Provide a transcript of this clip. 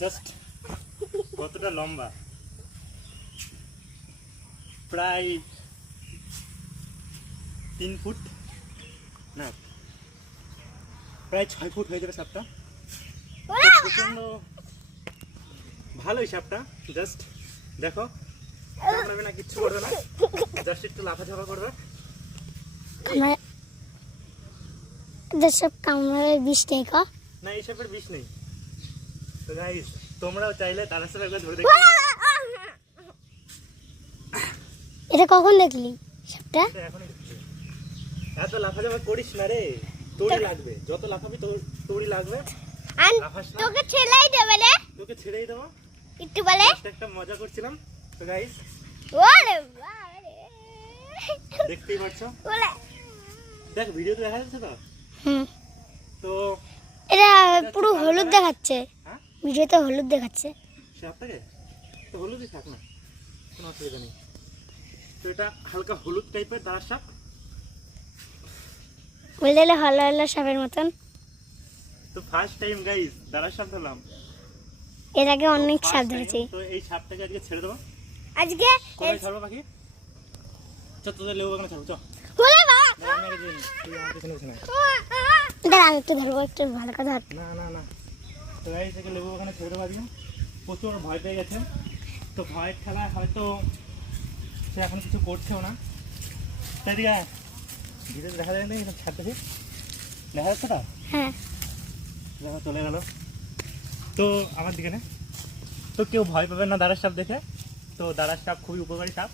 Just কতটা লম্বা, প্রায় 3 ফুট না, প্রায় 6 ফুট হয়ে যাবে সাপটা। প্রচন্ড ভালোই সাপটা। জাস্ট দেখো, কামড়াবে না, কিচ্ছু করবে না, জাস্ট একটু লাফাঝাফা করবে। যেসব কামড়াবে বিষ নেই কা না, এই সাপের বিষ নেই। তো গাইস, তোমরাও চাইলে তার সাথে একবার ধরে দেখতে। এটা কখন দেখলি সাপটা? এখনই দেখছি। এত লাফাঝাফা করিস না রে, তোরই লাগবে, যত লাফাবি তোরই লাগবে। লাফাস না, তোকে ছেড়েই দেবে রে, তোকে ছেড়েই দেবো। একটু বলে একটা মজা করছিলাম। তো গাইস, ওরে বাবারে, দেখতেই পাচ্ছ, ওরে দেখ ভিডিওতে দেখা যাচ্ছে তো। তো এটা পুরো হলুদ দেখাচ্ছে, হ্যাঁ, ভিডিওতে হলুদ দেখাচ্ছে। সাপটাকে তো হলুদই থাক না, কোনো অসুবিধা নেই। তো এটা হালকা হলুদ টাইপের দাঁড়ার সাপ। বললে হলো হলো সাপের মতন। তো ফার্স্ট টাইম গাইস দাঁড়ার সাপ ধরলাম। এর আগে অনেক First সাপ time, ধরেছি। তো এই সাপটাকে আজকে ছেড়ে দেবো। আজকে কোথায় ছাড়বো পাখি? চল তোদের লেবু বাগানে ছাড়বো, চল। ওরে বাবা, দাঁড়া, আমি আগে যাই, তুই আমার পেছনে পেছনে আয়। দাঁড়া আমি একটু ধরবো, একটু ভালো করে ধর। না না না, তো গাইস থেকে লেবু বাগানে ছেড়ে দেবো আজকে। প্রচুর ভয় পেয়ে গেছে, তো ভয়ের খেলায় হয়তো সে এখন কিছু করছেও না। তাই দিকে ভিডিও দেখা যায় না, এসব ছাড়তেছি, দেখা যাচ্ছে তো? হ্যাঁ, দেখো চলে গেল। তো আমার দিকে না, তো কেউ ভয় পাবে না দাঁড়ার সাপ দেখে। তো দাঁড়ার সাপ খুবই উপকারী সাপ।